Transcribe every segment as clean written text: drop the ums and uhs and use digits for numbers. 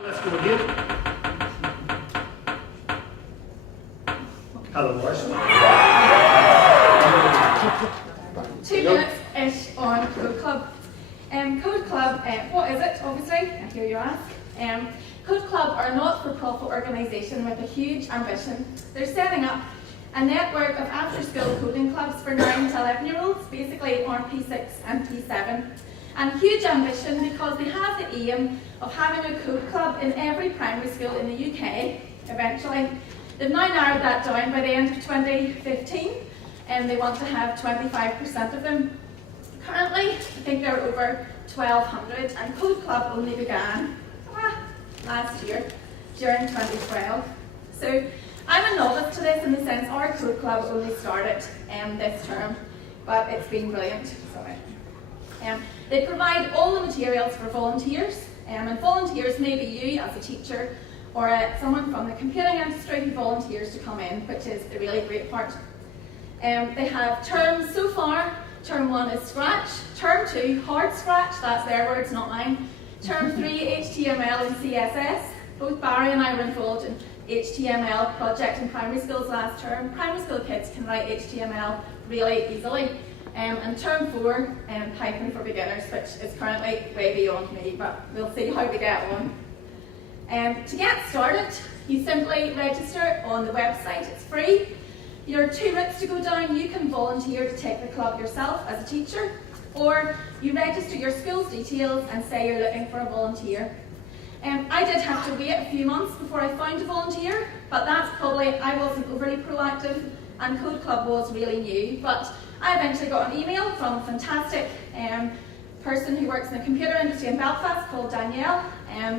Let's go again. Hello, boys. 2 minutes-ish on Code Club. Code Club, what is it, obviously? I hear you ask. Code Club are a not-for-profit organisation with a huge ambition. They're setting up a network of after-school coding clubs for 9 to 11-year-olds, basically on P6 and P7. And huge ambition because they have the aim of having a code club in every primary school in the UK, eventually. They've now narrowed that down by the end of 2015, and they want to have 25% of them. Currently, I think there are over 1,200, and Code Club only began last year, during 2012. So I'm a novice to this in the sense our Code Club only started this term, but it's been brilliant. They provide all the materials for volunteers, and volunteers may be you as a teacher or someone from the computing industry who volunteers to come in, which is a really great part. They have terms so far. Term 1 is Scratch, Term 2 Hard Scratch, that's their words, not mine. Term 3 HTML and CSS. Both Barry and I were involved in HTML project in primary schools last term. Primary school kids can write HTML really easily. And Term 4, Python for beginners, which is currently way beyond me, but we'll see how we get on. To get started, you simply register on the website, it's free. There are 2 routes to go down. You can volunteer to take the club yourself as a teacher, or you register your school's details and say you're looking for a volunteer. I did have to wait a few months before I found a volunteer, but that's probably, I wasn't overly proactive and Code Club was really new, but I eventually got an email from a fantastic person who works in the computer industry in Belfast called Danielle,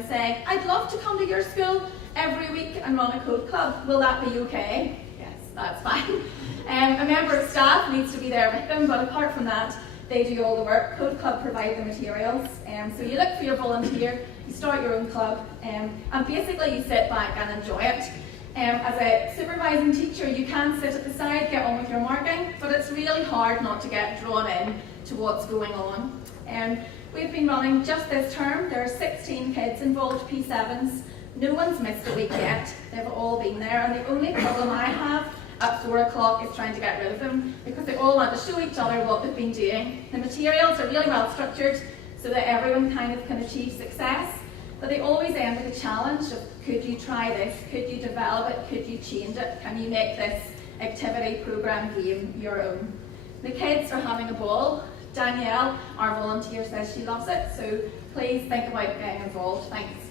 saying, I'd love to come to your school every week and run a Code Club. Will that be okay? Yes, that's fine. A member of staff needs to be there with them, but apart from that, they do all the work. Code Club provide the materials. So you look for your volunteer, you start your own club, and basically you sit back and enjoy it. As a supervising teacher, you can sit at the side, get on with your marking, but it's really hard not to get drawn in to what's going on. We've been running just this term. There are 16 kids involved, P7s. No one's missed a week yet. They've all been there, and the only problem I have at 4 o'clock is trying to get rid of them because they all want to show each other what they've been doing. The materials are really well structured so that everyone kind of can achieve success, but they always end with a challenge of could you try this, could you develop it, could you change it, can you make this activity, program, game your own. The kids are having a ball. Danielle, our volunteer, says she loves it, so please think about getting involved. Thanks.